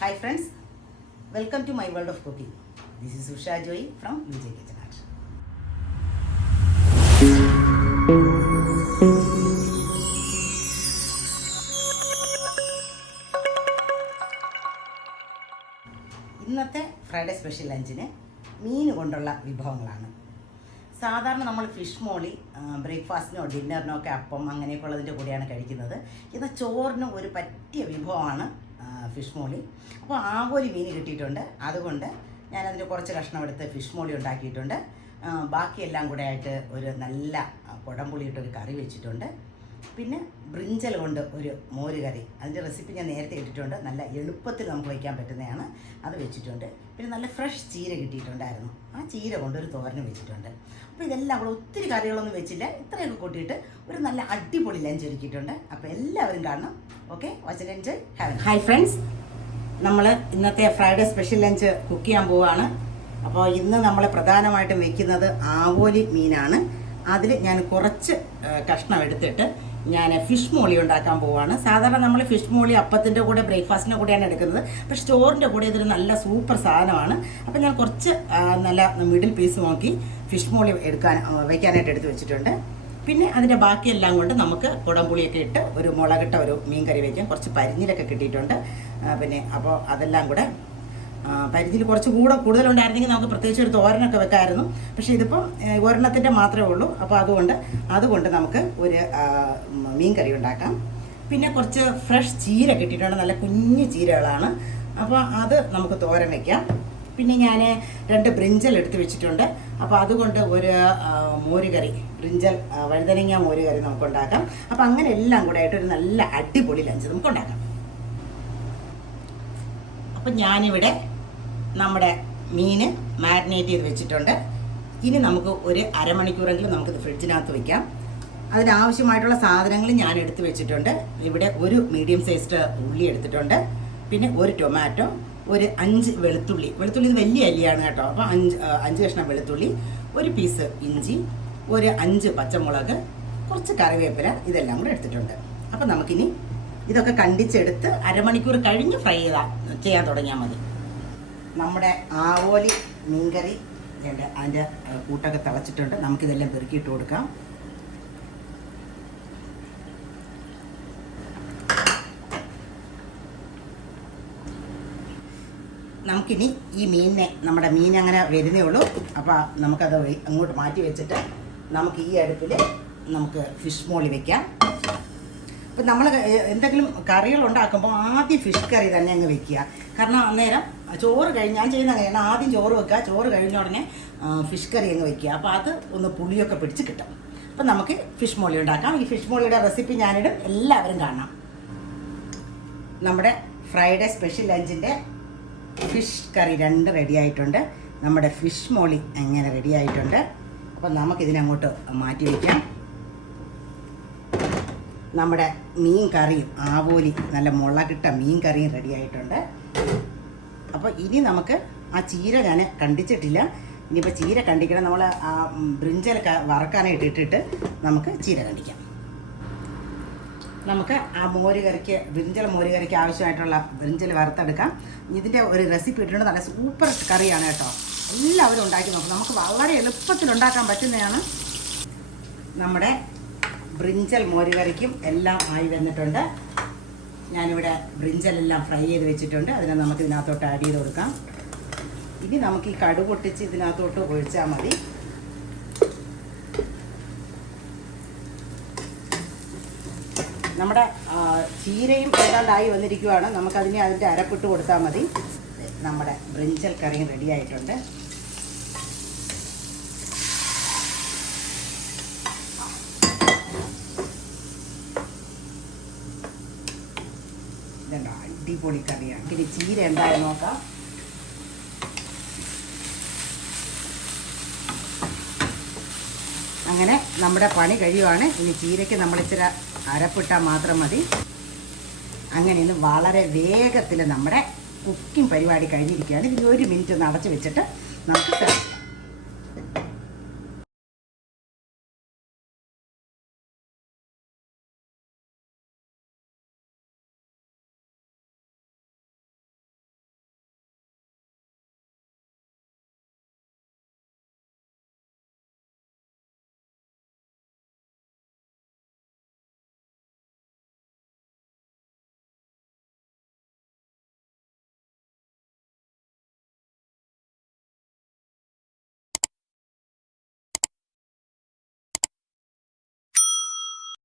Hi friends, welcome to my world of cooking. This is Usha Joy from VJ Kitchen Art. ഇന്നത്തെ Friday special ലഞ്ചിന് മീൻ കൊണ്ടുള്ള വിഭവങ്ങളാണ്. സാധാരണ നമ്മൾ ഫിഷ് മോളി ബ്രേക്ക്ഫാസ്റ്റിനോ ഡിന്നറിനോ ഒക്കെ അപ്പം അങ്ങനെയൊക്കെ ഉള്ളതിൻ്റെ കൂടെയാണ് കഴിക്കുന്നത്. എന്നാൽ ചോറിന് ഒരു പറ്റിയ വിഭവമാണ് ഫിഷ് മോളി. അപ്പോൾ ആവോലി മീൻ കിട്ടിയിട്ടുണ്ട്, അതുകൊണ്ട് ഞാനതിൻ്റെ കുറച്ച് കഷ്ണം എടുത്ത് ഫിഷ് മോളി ഉണ്ടാക്കിയിട്ടുണ്ട്. ബാക്കിയെല്ലാം കൂടെ ആയിട്ട് ഒരു നല്ല കുടംപുളിയിട്ടൊരു കറി വെച്ചിട്ടുണ്ട്. പിന്നെ ബ്രിഞ്ചൽ കൊണ്ട് ഒരു മോര് കറി, അതിൻ്റെ റെസിപ്പി ഞാൻ നേരത്തെ ഇട്ടിട്ടുണ്ട്. നല്ല എളുപ്പത്തിൽ നമുക്ക് വയ്ക്കാൻ പറ്റുന്നതാണ്, അത് വെച്ചിട്ടുണ്ട്. പിന്നെ നല്ല ഫ്രഷ് ചീര കിട്ടിയിട്ടുണ്ടായിരുന്നു, ആ ചീര കൊണ്ടൊരു തോരന് വെച്ചിട്ടുണ്ട്. അപ്പോൾ ഇതെല്ലാം കൂടെ ഒത്തിരി കറികളൊന്നും വെച്ചില്ല, ഇത്രയൊക്കെ കൂട്ടിയിട്ട് ഒരു നല്ല അടിപൊളി ലഞ്ച് ഒരുക്കിയിട്ടുണ്ട്. അപ്പോൾ എല്ലാവരും കാണണം. Okay, watch and enjoy. Hi friends, നമ്മൾ ഇന്നത്തെ ഫ്രൈഡേ സ്പെഷ്യൽ ലഞ്ച് കുക്ക് ചെയ്യാൻ പോവുകയാണ്. അപ്പോൾ ഇന്ന് നമ്മൾ പ്രധാനമായിട്ടും വെക്കുന്നത് ആവോലി മീനാണ്. അതിൽ ഞാൻ കുറച്ച് കഷ്ണം എടുത്തിട്ട് ഞാൻ ഫിഷ് മോളി ഉണ്ടാക്കാൻ പോവുകയാണ്. സാധാരണ നമ്മൾ ഫിഷ് മോളി അപ്പത്തിൻ്റെ കൂടെ ബ്രേക്ക്ഫാസ്റ്റിൻ്റെ കൂടെയാണ് എടുക്കുന്നത്, പക്ഷേ ചോറിൻ്റെ കൂടെ ഇതൊരു നല്ല സൂപ്പർ സാധനമാണ്. അപ്പോൾ ഞാൻ കുറച്ച് നല്ല മിഡിൽ പീസ് നോക്കി ഫിഷ് മോളി വയ്ക്കാനായിട്ട് എടുത്ത് വെച്ചിട്ടുണ്ട്. പിന്നെ അതിൻ്റെ ബാക്കിയെല്ലാം കൊണ്ട് നമുക്ക് കുടംപുളിയൊക്കെ ഇട്ട് ഒരു മുളകിട്ട ഒരു മീൻ കറി വയ്ക്കാം. കുറച്ച് പരിഞ്ഞിലൊക്കെ കിട്ടിയിട്ടുണ്ട്. പിന്നെ അപ്പോൾ അതെല്ലാം കൂടെ പരിധിയിൽ കുറച്ച് കൂടുതലുണ്ടായിരുന്നെങ്കിൽ നമുക്ക് പ്രത്യേകിച്ച് ഒരു തോരനൊക്കെ വെക്കാമായിരുന്നു. പക്ഷേ ഇതിപ്പം ഒരെണ്ണത്തിൻ്റെ മാത്രമേ ഉള്ളൂ. അപ്പോൾ അതുകൊണ്ട് നമുക്ക് ഒരു മീൻ കറി ഉണ്ടാക്കാം. പിന്നെ കുറച്ച് ഫ്രഷ് ചീര കിട്ടിയിട്ടുണ്ട്, നല്ല കുഞ്ഞു ചീരകളാണ്. അപ്പോൾ അത് നമുക്ക് തോരൻ വയ്ക്കാം. പിന്നെ ഞാൻ 2 ബ്രിഞ്ചൽ എടുത്ത് വെച്ചിട്ടുണ്ട്. അപ്പോൾ അതുകൊണ്ട് ഒരു മോര് കറി, ബ്രിഞ്ചൽ വഴുതനങ്ങ മോര് കറി നമുക്ക് ഉണ്ടാക്കാം. അപ്പോൾ അങ്ങനെ എല്ലാം കൂടെ ആയിട്ട് ഒരു നല്ല അടിപൊളി ലഞ്ച് നമുക്ക് ഉണ്ടാക്കാം. അപ്പം ഞാനിവിടെ നമ്മുടെ മീൻ മാരിനേറ്റ് ചെയ്ത് വെച്ചിട്ടുണ്ട്. ഇനി നമുക്ക് ഒരു അരമണിക്കൂറെങ്കിലും നമുക്കിത് ഫ്രിഡ്ജിനകത്ത് വയ്ക്കാം. അതിനാവശ്യമായിട്ടുള്ള സാധനങ്ങൾ ഞാൻ എടുത്ത് വെച്ചിട്ടുണ്ട്. ഇവിടെ ഒരു മീഡിയം സൈസ്ഡ് ഉള്ളി എടുത്തിട്ടുണ്ട്. പിന്നെ ഒരു ടൊമാറ്റോ, ഒരു 5 വെളുത്തുള്ളി ഇത് വലിയ അല്ലിയാണ് കേട്ടോ. അപ്പോൾ 5 കഷ്ണം വെളുത്തുള്ളി, ഒരു പീസ് ഇഞ്ചി, ഒരു 5 പച്ചമുളക്, കുറച്ച് കറിവേപ്പില, ഇതെല്ലാം കൂടെ എടുത്തിട്ടുണ്ട്. അപ്പോൾ നമുക്കിനി ഇതൊക്കെ കണ്ടിച്ചെടുത്ത് അരമണിക്കൂർ കഴിഞ്ഞ് ഫ്രൈ ചെയ്യാൻ തുടങ്ങിയാൽ മതി. നമ്മുടെ ആവോലി മീൻകറി അതിൻ്റെ കൂട്ടൊക്കെ തിളച്ചിട്ടുണ്ട്. നമുക്കിതെല്ലാം പെറുക്കിയിട്ട് കൊടുക്കാം. നമുക്കിനി ഈ നമ്മുടെ മീൻ അങ്ങനെ വരുന്നേ ഉള്ളൂ. അപ്പോൾ നമുക്കത് അങ്ങോട്ട് മാറ്റി വെച്ചിട്ട് നമുക്ക് ഈ അടുപ്പിൽ നമുക്ക് ഫിഷ് മോളി വെക്കാം. അപ്പം നമ്മൾ എന്തെങ്കിലും കറികൾ ഉണ്ടാക്കുമ്പോൾ ആദ്യം ഫിഷ് കറി തന്നെ അങ്ങ് വെക്കുക. കാരണം അന്നേരം ചോറ് ഞാൻ ചെയ്യുന്ന അങ്ങനെയാണ്, ആദ്യം ചോറ് വെക്കുക, ചോറ് കഴിഞ്ഞ ഉടനെ ഫിഷ് കറി അങ്ങ് വെക്കുക. അപ്പോൾ അത് ഒന്ന് പുളിയൊക്കെ പിടിച്ച് കിട്ടും. അപ്പം നമുക്ക് ഫിഷ് മോളി ഉണ്ടാക്കാം. ഈ ഫിഷ് മോളിയുടെ റെസിപ്പി ഞാനിടും, എല്ലാവരും കാണാം. നമ്മുടെ ഫ്രൈഡേ സ്പെഷ്യൽ ലഞ്ചിൻ്റെ ഫിഷ് കറി 2 റെഡി ആയിട്ടുണ്ട്. നമ്മുടെ ഫിഷ് മോളി അങ്ങനെ റെഡി ആയിട്ടുണ്ട്. അപ്പം നമുക്കിതിനങ്ങോട്ട് മാറ്റി വയ്ക്കാം. നമ്മുടെ മീൻ കറിയും ആവോലി നല്ല മുളകിട്ട മീൻ കറിയും റെഡി ആയിട്ടുണ്ട്. അപ്പോൾ ഇനി നമുക്ക് ആ ചീര ഞാൻ കണ്ടിച്ചിട്ടില്ല. ഇനിയിപ്പോൾ ചീര കണ്ടിക്കണം. നമ്മൾ ആ ബ്രിഞ്ചലൊക്കെ വറക്കാനായിട്ട് ഇട്ടിട്ട് നമുക്ക് ചീര കണ്ടിക്കാം. നമുക്ക് ആ ബ്രിഞ്ചൽ മോര് കറിക്ക് ആവശ്യമായിട്ടുള്ള ബ്രിഞ്ചൽ വറുത്തെടുക്കാം. ഇതിൻ്റെ ഒരു റെസിപ്പി ഇട്ടിട്ടുണ്ട്, നല്ല സൂപ്പർ കറിയാണ് കേട്ടോ. എല്ലാവരും ഉണ്ടാക്കി നോക്കും, നമുക്ക് വളരെ എളുപ്പത്തിൽ ഉണ്ടാക്കാൻ പറ്റുന്നതാണ്. നമ്മുടെ ബ്രിഞ്ചൽ മോര് കറിക്കും എല്ലാം ആയി വന്നിട്ടുണ്ട്. ഞാനിവിടെ ബ്രിഞ്ചലെല്ലാം ഫ്രൈ ചെയ്ത് വെച്ചിട്ടുണ്ട്. അതിനെ നമുക്ക് ഇതിനകത്തോട്ട് ആഡ് ചെയ്ത് കൊടുക്കാം. ഇനി നമുക്ക് ഈ കടുക് പൊട്ടിച്ച് ഇതിനകത്തോട്ട് ഒഴിച്ചാൽ മതി. നമ്മുടെ ചീരയും ഏതാണ്ടായി വന്നിരിക്കുകയാണ്. നമുക്കതിനെ അതിൻ്റെ അരപ്പിട്ട് കൊടുത്താൽ മതി. നമ്മുടെ ബ്രിഞ്ചൽ കറിയും റെഡി ആയിട്ടുണ്ട്. ഇതുണ്ടോ, അടിപൊളി കറിയാണ്. ഇനി ചീര എന്തായാലും നോക്കാം. അങ്ങനെ നമ്മുടെ പണി കഴിയുവാണ്. ഇനി ചീരയ്ക്ക് നമ്മളിച്ചിരി അരപ്പിട്ടാൽ മാത്രം മതി. അങ്ങനെ ഇന്ന് വളരെ വേഗത്തിൽ നമ്മുടെ കുക്കിംഗ് പരിപാടി കഴിഞ്ഞിരിക്കുകയാണ്. ഇനി 1 മിനിറ്റ് ഒന്ന് അടച്ച് വെച്ചിട്ട് നമുക്ക്